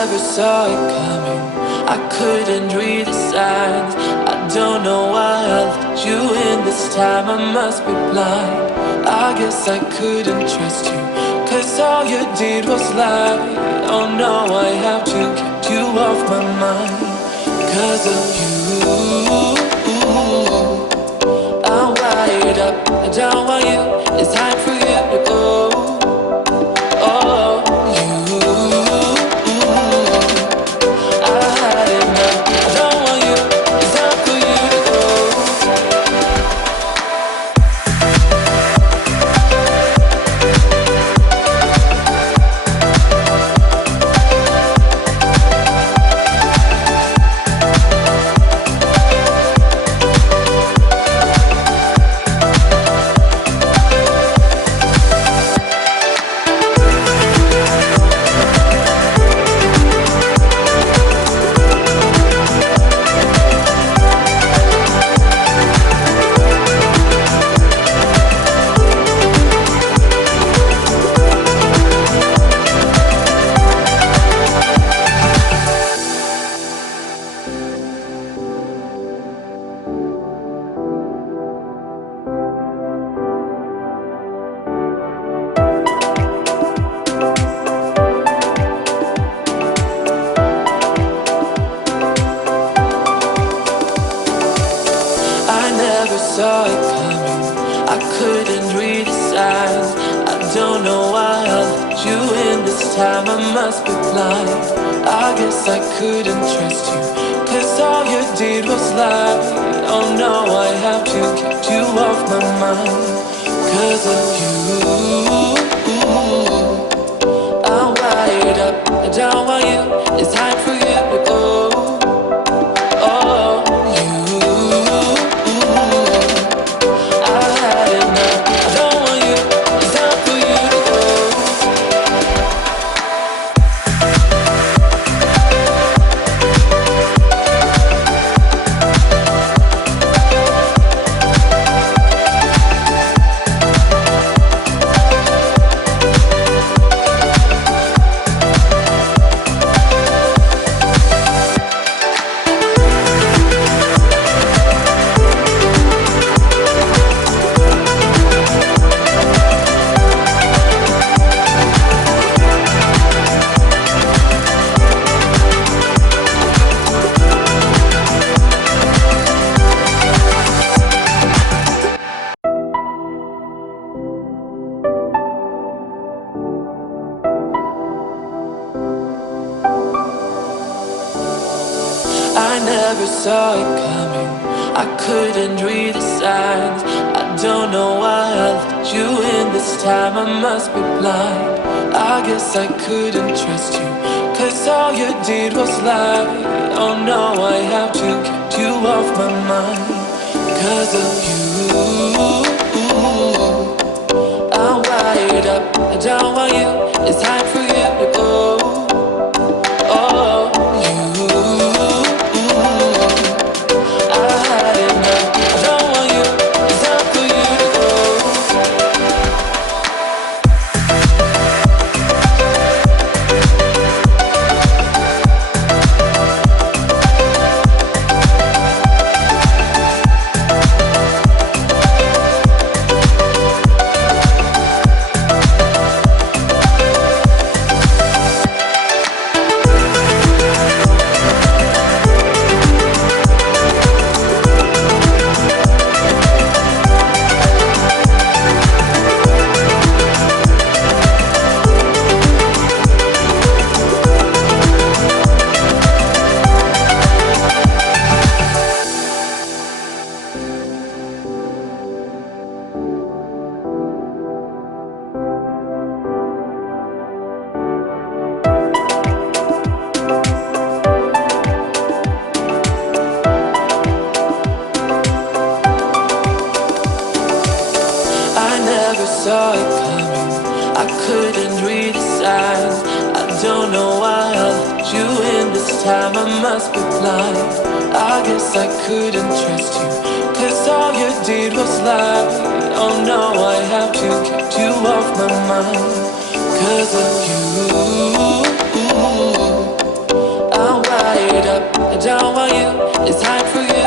never saw it coming. I couldn't read the signs. I don't know why I let you in this time. I must be blind. I guess I couldn't trust you, 'cause all you did was lie. Oh no, I have to keep you off my mind. 'Cause of you, I'm wired up. I don't want you. It's time for you to go. Oh, you, I had enough. I don't want you. It's time for you to go. Saw it coming. I couldn't read the signs. I don't know why I let you in this time. I must be blind. I guess I couldn't trust you, 'cause all you did was lie. Oh no, I have to keep you off my mind. 'Cause of you, I'm wired up. I don't want you. It's time for you to go. Oh, you, I had enough. I don't want you. It's time for you to go. I never saw it coming. I couldn't read the signs. I don't know why I let you in this time. I must be blind. I guess I couldn't trust you, 'cause all you did was lie. Oh no, I have to keep you off my mind. 'Cause of you, I'm wired up. I don't want you. It's time for you to go. Oh, you, I had enough. I don't want you. It's time for you to go. Saw it coming. I couldn't read the signs. I don't know why I let you in this time. I must be blind. I guess I couldn't trust you, 'cause all you did was lie. Oh no, I have to keep you off my mind. 'Cause of you, don't want you, it's hard for you.